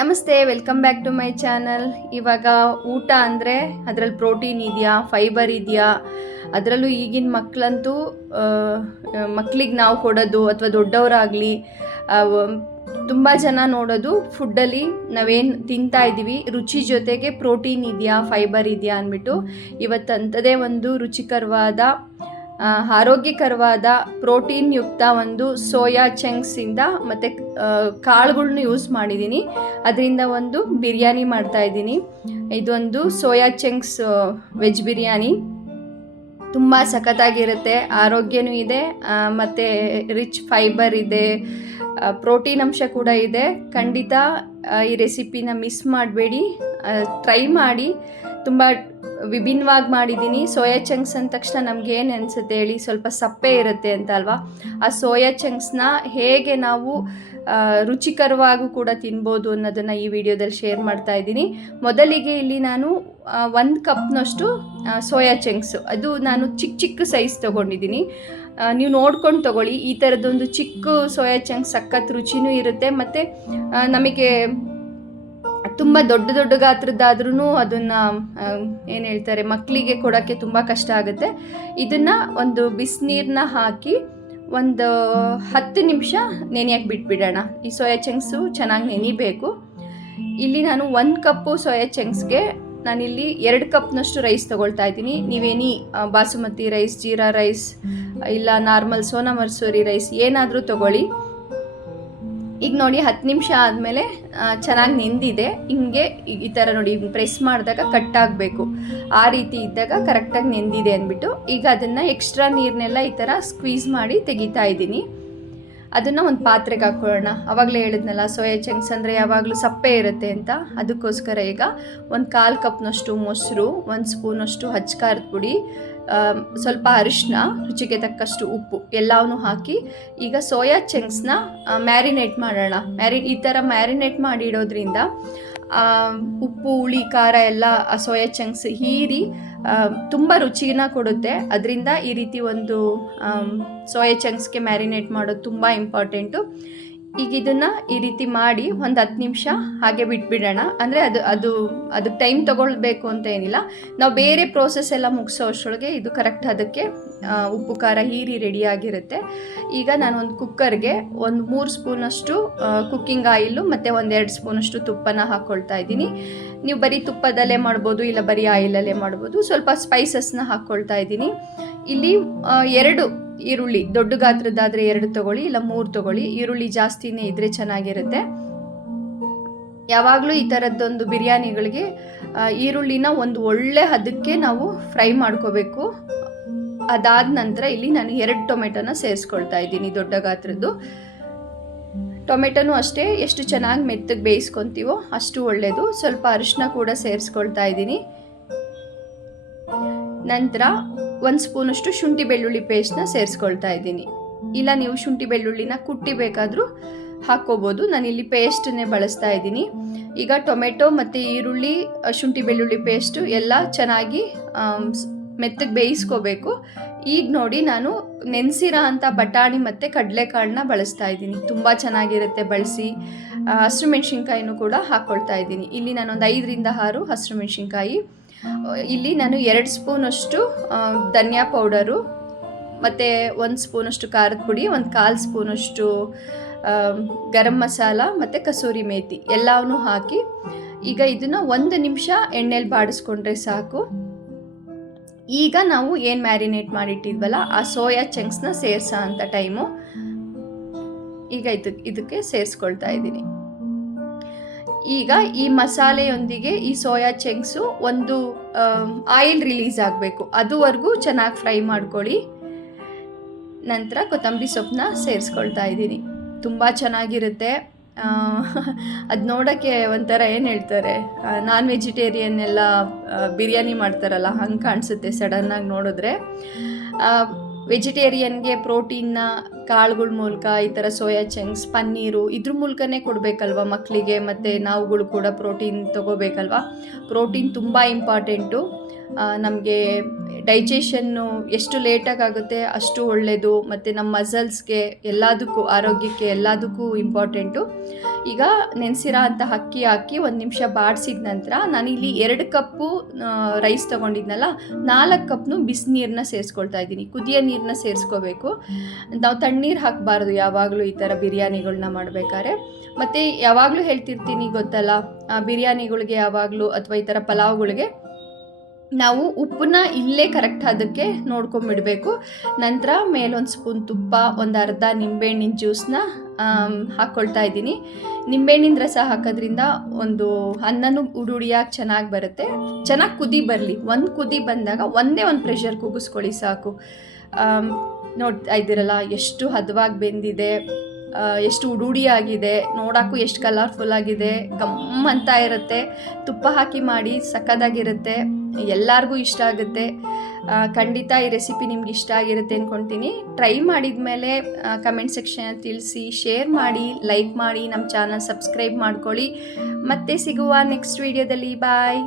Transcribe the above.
ನಮಸ್ತೆ, welcome back to my channel. ಇವಾಗ ಊಟ ಅಂದರೆ ಅದರಲ್ಲಿ ಪ್ರೋಟೀನ್ ಇದೆಯಾ, ಫೈಬರ್ ಇದೆಯಾ, ಅದರಲ್ಲೂ ಈಗಿನ ಮಕ್ಕಳಂತೂ ಮಕ್ಕಳಿಗೆ ನಾವು ಕೊಡೋದು ಅಥವಾ ದೊಡ್ಡವರಾಗಲಿ ತುಂಬ ಜನ ನೋಡೋದು ಫುಡ್ಡಲ್ಲಿ ನಾವೇನು ತಿಂತಾ ಇದ್ದೀವಿ ರುಚಿ ಜೊತೆಗೆ ಪ್ರೋಟೀನ್ ಇದೆಯಾ, ಫೈಬರ್ ಇದೆಯಾ ಅಂದ್ಬಿಟ್ಟು ಇವತ್ತಂಥದೇ ಒಂದು ರುಚಿಕರವಾದ ಆರೋಗ್ಯಕರವಾದ ಪ್ರೋಟೀನ್ ಯುಕ್ತ ಒಂದು ಸೋಯಾ ಚಂಕ್ಸಿಂದ ಮತ್ತು ಕಾಳುಗಳ್ನ ಯೂಸ್ ಮಾಡಿದ್ದೀನಿ. ಅದರಿಂದ ಒಂದು ಬಿರಿಯಾನಿ ಮಾಡ್ತಾಯಿದ್ದೀನಿ. ಇದೊಂದು ಸೋಯಾ ಚಂಕ್ಸ್ ವೆಜ್ ಬಿರಿಯಾನಿ. ತುಂಬ ಸಖತ್ತಾಗಿರುತ್ತೆ, ಆರೋಗ್ಯನೂ ಇದೆ ಮತ್ತು ರಿಚ್ ಫೈಬರ್ ಇದೆ, ಪ್ರೋಟೀನ್ ಅಂಶ ಕೂಡ ಇದೆ. ಖಂಡಿತ ಈ ರೆಸಿಪಿನ ಮಿಸ್ ಮಾಡಬೇಡಿ, ಟ್ರೈ ಮಾಡಿ. ತುಂಬ ವಿಭಿನ್ನವಾಗಿ ಮಾಡಿದ್ದೀನಿ. ಸೋಯಾ ಚಂಕ್ಸ್ ಅಂದ ತಕ್ಷಣ ನಮ್ಗೆ ಏನು ಅನಿಸುತ್ತೆ ಹೇಳಿ, ಸ್ವಲ್ಪ ಸಪ್ಪೆ ಇರುತ್ತೆ ಅಂತ ಅಲ್ವಾ? ಆ ಸೋಯಾ ಚಂಕ್ಸ್ನ ಹೇಗೆ ನಾವು ರುಚಿಕರವಾಗೂ ಕೂಡ ತಿನ್ಬೋದು ಅನ್ನೋದನ್ನು ಈ ವಿಡಿಯೋದಲ್ಲಿ ಶೇರ್ ಮಾಡ್ತಾ ಇದ್ದೀನಿ. ಮೊದಲಿಗೆ ಇಲ್ಲಿ ನಾನು 1 ಕಪ್ನಷ್ಟು ಸೋಯಾ ಚಂಕ್ಸು, ಅದು ನಾನು ಚಿಕ್ಕ ಸೈಜ್ ತೊಗೊಂಡಿದ್ದೀನಿ. ನೀವು ನೋಡ್ಕೊಂಡು ತೊಗೊಳ್ಳಿ. ಈ ಥರದ್ದೊಂದು ಚಿಕ್ಕ ಸೋಯಾ ಚಂಕ್ಸ್ ಸಖತ್ ರುಚಿನೂ ಇರುತ್ತೆ, ಮತ್ತು ನಮಗೆ ತುಂಬ ದೊಡ್ಡ ಗಾತ್ರದ್ದಾದ್ರೂ ಅದನ್ನು ಏನು ಹೇಳ್ತಾರೆ, ಮಕ್ಕಳಿಗೆ ಕೊಡೋಕ್ಕೆ ತುಂಬ ಕಷ್ಟ ಆಗುತ್ತೆ. ಇದನ್ನು ಒಂದು ಬಿಸಿನೀರನ್ನ ಹಾಕಿ ಒಂದು 10 ನಿಮಿಷ ನೆನೆಯಕ್ಕೆ ಬಿಟ್ಬಿಡೋಣ. ಈ ಸೋಯಾ ಚಂಕ್ಸು ಚೆನ್ನಾಗಿ ನೆನಿಬೇಕು. ಇಲ್ಲಿ ನಾನು 1 ಕಪ್ಪು ಸೋಯಾ ಚಂಕ್ಸ್ಗೆ ನಾನಿಲ್ಲಿ 2 ಕಪ್ನಷ್ಟು ರೈಸ್ ತೊಗೊಳ್ತಾ ಇದ್ದೀನಿ. ನೀವೇನಿ ಬಾಸುಮತಿ ರೈಸ್, ಜೀರಾ ರೈಸ್, ಇಲ್ಲ ನಾರ್ಮಲ್ ಸೋನಾ ಮಸೂರಿ ರೈಸ್ ಏನಾದರೂ ತೊಗೊಳ್ಳಿ. ಈಗ ನೋಡಿ 10 ನಿಮಿಷ ಆದಮೇಲೆ ಚೆನ್ನಾಗಿ ನೆಂದಿದೆ. ಹಿಂಗೆ ಈ ಥರ ನೋಡಿ, ಪ್ರೆಸ್ ಮಾಡಿದಾಗ ಕಟ್ಟಾಗಬೇಕು, ಆ ರೀತಿ ಇದ್ದಾಗ ಕರೆಕ್ಟಾಗಿ ನೆಂದಿದೆ ಅಂದ್ಬಿಟ್ಟು ಈಗ ಅದನ್ನು ಎಕ್ಸ್ಟ್ರಾ ನೀರನ್ನೆಲ್ಲ ಈ ಥರ ಸ್ಕ್ವೀಸ್ ಮಾಡಿ ತೆಗಿತಾ ಇದ್ದೀನಿ. ಅದನ್ನು ಒಂದು ಪಾತ್ರೆಗೆ ಹಾಕ್ಕೊಳ್ಳೋಣ. ಆವಾಗಲೇ ಹೇಳಿದ್ನಲ್ಲ, ಸೋಯಾ ಚಂಕ್ಸ್ ಅಂದರೆ ಯಾವಾಗಲೂ ಸಪ್ಪೆ ಇರುತ್ತೆ ಅಂತ. ಅದಕ್ಕೋಸ್ಕರ ಈಗ 1/4 ಕಪ್ನಷ್ಟು ಮೊಸರು, 1 ಸ್ಪೂನಷ್ಟು ಹಚ್ಚ ಖಾರದ ಪುಡಿ, ಸ್ವಲ್ಪ ಅರಿಶಿನ, ರುಚಿಗೆ ತಕ್ಕಷ್ಟು ಉಪ್ಪು ಎಲ್ಲವನ್ನೂ ಹಾಕಿ ಈಗ ಸೋಯಾ ಚಂಕ್ಸ್ನ ಮ್ಯಾರಿನೇಟ್ ಮಾಡೋಣ. ಈ ಥರ ಮ್ಯಾರಿನೇಟ್ ಮಾಡಿ ಇಡೋದ್ರಿಂದ ಉಪ್ಪು, ಹುಳಿ, ಖಾರ ಎಲ್ಲ ಆ ಸೋಯಾ ಚಂಕ್ಸ್ ಹೀರಿ ತುಂಬ ರುಚಿನ ಕೊಡುತ್ತೆ. ಅದರಿಂದ ಈ ರೀತಿ ಒಂದು ಸೋಯಾ ಚಂಕ್ಸ್ಗೆ ಮ್ಯಾರಿನೇಟ್ ಮಾಡೋದು ತುಂಬ ಇಂಪಾರ್ಟೆಂಟು. ಈಗ ಇದನ್ನು ಈ ರೀತಿ ಮಾಡಿ ಒಂದು 10 ನಿಮಿಷ ಹಾಗೆ ಬಿಟ್ಬಿಡೋಣ. ಅಂದರೆ ಅದು ಟೈಮ್ ತೊಗೊಳ್ಬೇಕು ಅಂತ ಏನಿಲ್ಲ, ನಾವು ಬೇರೆ ಪ್ರೋಸೆಸ್ ಎಲ್ಲ ಮುಗಿಸೋ ಅಷ್ಟರೊಳಗೆ ಇದು ಕರೆಕ್ಟ್ ಅದಕ್ಕೆ ಉಪ್ಪು ಖಾರ ಹೀರಿ ರೆಡಿಯಾಗಿರುತ್ತೆ. ಈಗ ನಾನು ಒಂದು ಕುಕ್ಕರ್ಗೆ 3 ಸ್ಪೂನಷ್ಟು ಕುಕ್ಕಿಂಗ್ ಆಯಿಲು ಮತ್ತು 2 ಸ್ಪೂನಷ್ಟು ತುಪ್ಪನ ಹಾಕ್ಕೊಳ್ತಾ ಇದ್ದೀನಿ. ನೀವು ಬರೀ ತುಪ್ಪದಲ್ಲೇ ಮಾಡ್ಬೋದು, ಇಲ್ಲ ಬರೀ ಆಯಿಲಲ್ಲೇ ಮಾಡ್ಬೋದು. ಸ್ವಲ್ಪ ಸ್ಪೈಸಸ್ನ ಹಾಕ್ಕೊಳ್ತಾ ಇದ್ದೀನಿ. ಇಲ್ಲಿ 2 ಈರುಳ್ಳಿ, ದೊಡ್ಡ ಗಾತ್ರದ್ದಾದರೆ 2 ತೊಗೊಳ್ಳಿ, ಇಲ್ಲ 3 ತೊಗೊಳ್ಳಿ. ಈರುಳ್ಳಿ ಜಾಸ್ತಿನೇ ಇದ್ದರೆ ಚೆನ್ನಾಗಿರುತ್ತೆ. ಯಾವಾಗಲೂ ಈ ಥರದ್ದೊಂದು ಬಿರಿಯಾನಿಗಳಿಗೆ ಈರುಳ್ಳಿನ ಒಂದು ಒಳ್ಳೆ ಹದಕ್ಕೆ ನಾವು ಫ್ರೈ ಮಾಡ್ಕೋಬೇಕು. ಅದಾದ ನಂತರ ಇಲ್ಲಿ ನಾನು 2 ಟೊಮೆಟೊನ ಸೇರಿಸ್ಕೊಳ್ತಾ ಇದ್ದೀನಿ, ದೊಡ್ಡ ಗಾತ್ರದ್ದು. ಟೊಮೆಟೊನೂ ಅಷ್ಟೇ, ಎಷ್ಟು ಚೆನ್ನಾಗಿ ಮೆತ್ತಗೆ ಬೇಯಿಸ್ಕೊತೀವೋ ಅಷ್ಟು ಒಳ್ಳೆಯದು. ಸ್ವಲ್ಪ ಅರಿಶಿನ ಕೂಡ ಸೇರಿಸ್ಕೊಳ್ತಾ ಇದ್ದೀನಿ. ನಂತರ 1 ಸ್ಪೂನಷ್ಟು ಶುಂಠಿ ಬೆಳ್ಳುಳ್ಳಿ ಪೇಸ್ಟ್ನ ಸೇರಿಸ್ಕೊಳ್ತಾ ಇದ್ದೀನಿ. ಇಲ್ಲ ನೀವು ಶುಂಠಿ ಬೆಳ್ಳುಳ್ಳಿನ ಕುಟ್ಟಿ ಬೇಕಾದರೂ ಹಾಕ್ಕೋಬೋದು. ನಾನಿಲ್ಲಿ ಪೇಸ್ಟನ್ನೇ ಬಳಸ್ತಾ ಇದ್ದೀನಿ. ಈಗ ಟೊಮೆಟೊ ಮತ್ತು ಈರುಳ್ಳಿ, ಶುಂಠಿ ಬೆಳ್ಳುಳ್ಳಿ ಪೇಸ್ಟು ಎಲ್ಲ ಚೆನ್ನಾಗಿ ಮೆತ್ತಗೆ ಬೇಯಿಸ್ಕೋಬೇಕು. ಈಗ ನೋಡಿ, ನಾನು ನೆನೆಸಿರೋ ಅಂಥ ಬಟಾಣಿ ಮತ್ತು ಕಡಲೆಕಾಳನ್ನ ಬಳಸ್ತಾ ಇದ್ದೀನಿ. ತುಂಬ ಚೆನ್ನಾಗಿರುತ್ತೆ, ಬಳಸಿ. ಹಸಿರು ಮೆಣಸಿನ್ಕಾಯಿನೂ ಕೂಡ ಹಾಕ್ಕೊಳ್ತಾ ಇದ್ದೀನಿ. ಇಲ್ಲಿ ನಾನೊಂದು 5ರಿಂದ 6 ಹಸಿರು ಮೆಣಸಿನ್ಕಾಯಿ. ಇಲ್ಲಿ ನಾನು 2 ಸ್ಪೂನಷ್ಟು ಧನಿಯಾ ಪೌಡರು, ಮತ್ತು 1 ಸ್ಪೂನಷ್ಟು ಖಾರದ ಪುಡಿ, 1/4 ಸ್ಪೂನಷ್ಟು ಗರಂ ಮಸಾಲ ಮತ್ತು ಕಸೂರಿ ಮೇಥಿ ಎಲ್ಲವನ್ನೂ ಹಾಕಿ ಈಗ ಇದನ್ನು 1 ನಿಮಿಷ ಎಣ್ಣೆಲಿ ಬಾಡಿಸ್ಕೊಂಡ್ರೆ ಸಾಕು. ಈಗ ನಾವು ಏನು ಮ್ಯಾರಿನೇಟ್ ಮಾಡಿಟ್ಟಿದ್ವಲ್ಲ ಆ ಸೋಯಾ ಚಂಕ್ಸ್ನ ಸೇರಿಸೋ ಅಂಥ ಟೈಮು. ಈಗ ಇದಕ್ಕೆ ಸೇರಿಸ್ಕೊಳ್ತಾ ಇದ್ದೀನಿ. ಈಗ ಈ ಮಸಾಲೆಯೊಂದಿಗೆ ಈ ಸೋಯಾ ಚಂಕ್ಸು ಒಂದು ಆಯಿಲ್ ರಿಲೀಸ್ ಆಗಬೇಕು, ಅದುವರೆಗೂ ಚೆನ್ನಾಗಿ ಫ್ರೈ ಮಾಡ್ಕೊಳ್ಳಿ. ನಂತರ ಕೊತ್ತಂಬರಿ ಸೊಪ್ಪನ್ನ ಸೇರಿಸ್ಕೊಳ್ತಾ ಇದ್ದೀನಿ. ತುಂಬ ಚೆನ್ನಾಗಿರುತ್ತೆ. ಅದು ನೋಡೋಕ್ಕೆ ಒಂಥರ ಏನು ಹೇಳ್ತಾರೆ, ನಾನ್ ವೆಜಿಟೇರಿಯನ್ ಎಲ್ಲ ಬಿರಿಯಾನಿ ಮಾಡ್ತಾರಲ್ಲ ಹಂಗೆ ಕಾಣಿಸುತ್ತೆ ಸಡನ್ನಾಗಿ ನೋಡಿದ್ರೆ. ವೆಜಿಟೇರಿಯನ್ಗೆ ಪ್ರೋಟೀನ್ನ ಕಾಳುಗಳ ಮೂಲಕ ಈ ಥರ ಸೋಯಾ ಚಂಕ್ಸ್, ಪನ್ನೀರು ಇದ್ರ ಮೂಲಕನೇ ಕೊಡಬೇಕಲ್ವ ಮಕ್ಕಳಿಗೆ, ಮತ್ತು ನಾವುಗಳು ಕೂಡ ಪ್ರೋಟೀನ್ ತೊಗೋಬೇಕಲ್ವ. ಪ್ರೋಟೀನ್ ತುಂಬ ಇಂಪಾರ್ಟೆಂಟು. ನಮಗೆ ಡೈಜೆಷನ್ನು ಎಷ್ಟು ಲೇಟಾಗಿ ಆಗುತ್ತೆ ಅಷ್ಟು ಒಳ್ಳೆಯದು, ಮತ್ತು ನಮ್ಮ ಮಸಲ್ಸ್ಗೆ ಎಲ್ಲದಕ್ಕೂ, ಆರೋಗ್ಯಕ್ಕೆ ಎಲ್ಲದಕ್ಕೂ ಇಂಪಾರ್ಟೆಂಟು. ಈಗ ನೆನೆಸಿರೋ ಅಂಥ ಅಕ್ಕಿ ಹಾಕಿ 1 ನಿಮಿಷ ಬಾಡಿಸಿದ ನಂತರ ನಾನಿಲ್ಲಿ 2 ಕಪ್ಪು ರೈಸ್ ತೊಗೊಂಡಿದ್ನಲ್ಲ, 4 ಕಪ್ನು ಬಿಸಿನೀರನ್ನ ಸೇರಿಸ್ಕೊಳ್ತಾ ಇದ್ದೀನಿ. ಕುದಿಯೋ ನೀರನ್ನ ಸೇರಿಸ್ಕೋಬೇಕು. ನಾವು ತಣ್ಣೀರು ಹಾಕಬಾರ್ದು ಯಾವಾಗಲೂ ಈ ಥರ ಬಿರಿಯಾನಿಗಳನ್ನ ಮಾಡಬೇಕಾದ್ರೆ. ಮತ್ತು ಯಾವಾಗಲೂ ಹೇಳ್ತಿರ್ತೀನಿ ಗೊತ್ತಲ್ಲ, ಬಿರಿಯಾನಿಗಳಿಗೆ ಯಾವಾಗಲೂ ಅಥವಾ ಈ ಥರ ಪಲಾವ್ಗಳಿಗೆ ನಾವು ಉಪ್ಪನ್ನ ಇಲ್ಲೇ ಕರೆಕ್ಟ್ ಅದಕ್ಕೆ ನೋಡ್ಕೊಂಬಿಡಬೇಕು. ನಂತರ ಮೇಲೊಂದು ಸ್ಪೂನ್ ತುಪ್ಪ, ಒಂದು ಅರ್ಧ ನಿಂಬೆಹಣ್ಣಿನ ಜ್ಯೂಸನ್ನ ಹಾಕ್ಕೊಳ್ತಾ ಇದ್ದೀನಿ. ನಿಂಬೆಹಣ್ಣಿನ ರಸ ಹಾಕೋದ್ರಿಂದ ಒಂದು ಅನ್ನನೂ ಉಡುಡಿಯಾಗಿ ಚೆನ್ನಾಗಿ ಬರುತ್ತೆ. ಚೆನ್ನಾಗಿ ಕುದಿ ಬರಲಿ. ಒಂದು ಕುದಿ ಬಂದಾಗ ಒಂದೇ ಒಂದು ಪ್ರೆಷರ್ ಕೂಗಿಸ್ಕೊಳ್ಳಿ ಸಾಕು. ನೋಡ್ತಾ ಇದ್ದೀರಲ್ಲ ಎಷ್ಟು ಹದವಾಗಿ ಬೆಂದಿದೆ, ಎಷ್ಟು ಉಡುಡಿಯಾಗಿದೆ, ನೋಡೋಕ್ಕೂ ಎಷ್ಟು ಕಲರ್ಫುಲ್ ಆಗಿದೆ, ಗಮ್ ಅಂತ ಇರುತ್ತೆ. ತುಪ್ಪ ಹಾಕಿ ಮಾಡಿ ಸಕ್ಕತ್ತಾಗಿರುತ್ತೆ, ಎಲ್ಲರಿಗೂ ಇಷ್ಟ ಆಗುತ್ತೆ. ಖಂಡಿತ ಈ ರೆಸಿಪಿ ನಿಮ್ಗೆ ಇಷ್ಟ ಆಗಿರುತ್ತೆ ಅಂದ್ಕೊಳ್ತೀನಿ. ಟ್ರೈ ಮಾಡಿದ ಮೇಲೆ ಕಮೆಂಟ್ ಸೆಕ್ಷನ್ ತಿಳಿಸಿ, ಶೇರ್ ಮಾಡಿ, ಲೈಕ್ ಮಾಡಿ, ನಮ್ಮ ಚಾನಲ್ ಸಬ್ಸ್ಕ್ರೈಬ್ ಮಾಡ್ಕೊಳ್ಳಿ. ಮತ್ತೆ ಸಿಗುವ ನೆಕ್ಸ್ಟ್ ವಿಡಿಯೋದಲ್ಲಿ. ಬಾಯ್.